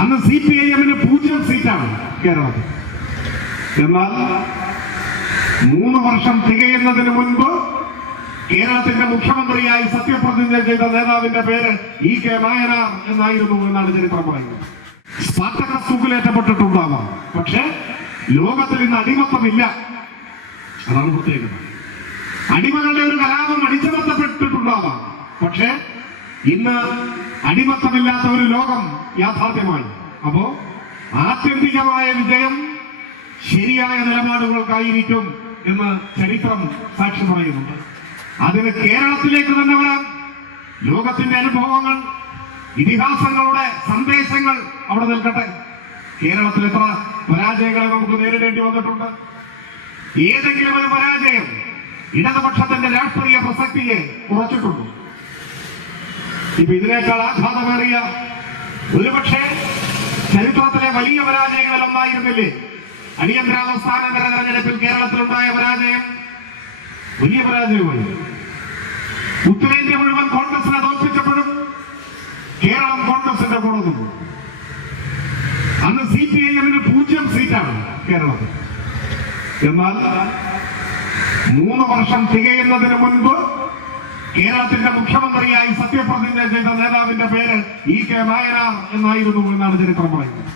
അന്ന് CPIM-ന് 0 സീറ്റാണ് കേരളത്തിൽ. എന്നാൽ 3 വർഷം തികയുന്നതിന് മുൻപ് കേരളത്തിന്റെ മുഖ്യമന്ത്രിയായി സത്യപ്രതിജ്ഞ ചെയ്ത നേതാവിന്റെ പേര് E.K. നായനാർ എന്നായിരുന്നു എന്നാണ് ചരിത്രം പറയുന്നത്. സ്പാർട്ടക്കസ് തൂക്കിലേറ്റപ്പെട്ടിട്ടുണ്ടാവാം, പക്ഷേ ലോകത്തിൽ ഇന്ന് അടിമത്തമില്ല. അതാണ് പ്രത്യേകത. അടിമകളുടെ ഒരു കലാപം അടിച്ചമർത്തപ്പെട്ടിട്ടുണ്ടാവാം, പക്ഷേ ഇന്ന് അടിമത്തമില്ലാത്ത ഒരു ലോകം യാഥാർത്ഥ്യമായി. അപ്പോ ആത്യന്തികമായ വിജയം ശരിയായ നിലപാടുകൾക്കായിരിക്കും എന്ന് ചരിത്രം സാക്ഷ്യം പറയുന്നുണ്ട്. അതിന് കേരളത്തിലേക്ക് തന്നെ വരാം. ലോകത്തിന്റെ അനുഭവങ്ങൾ, ഇതിഹാസങ്ങളുടെ സന്ദേശങ്ങൾ അവിടെ നിൽക്കട്ടെ. കേരളത്തിൽ എത്ര പരാജയങ്ങളെ നമുക്ക് നേരിടേണ്ടി വന്നിട്ടുണ്ട്. ഏതെങ്കിലും ഒരു പരാജയം ഇടതുപക്ഷത്തിന്റെ രാഷ്ട്രീയ പ്രസക്തിയെ കുറച്ചിട്ടുണ്ട്. ഇപ്പൊ ഇതിനേക്കാൾ ആഘാതമേറിയ ഒരുപക്ഷെ ചരിത്രത്തിലെ വലിയ പരാജയങ്ങളിൽ ഒന്നായിരുന്നില്ലേ അടിയന്തരാവസ്ഥാനന്തര തെരഞ്ഞെടുപ്പിൽ കേരളത്തിലുണ്ടായ പരാജയം? വലിയ പരാജയമായി. ഉത്തരേന്ത്യ മുഴുവൻ കോൺഗ്രസിനെ തോൽപ്പിച്ചപ്പോഴും കേരളം കോൺഗ്രസിന്റെ കൂടെ നിന്നു. അന്ന് CPIM-ന് 0 സീറ്റാണ് കേരളത്തിൽ. എന്നാൽ 3 വർഷം തികയുന്നതിന് മുൻപ് കേരളത്തിന്റെ മുഖ്യമന്ത്രിയായി സത്യപ്രതിജ്ഞ ചെയ്ത നേതാവിന്റെ പേര് E.K. നായനാർ എന്നായിരുന്നു എന്നാണ് ചരിത്രം പറയുന്നത്.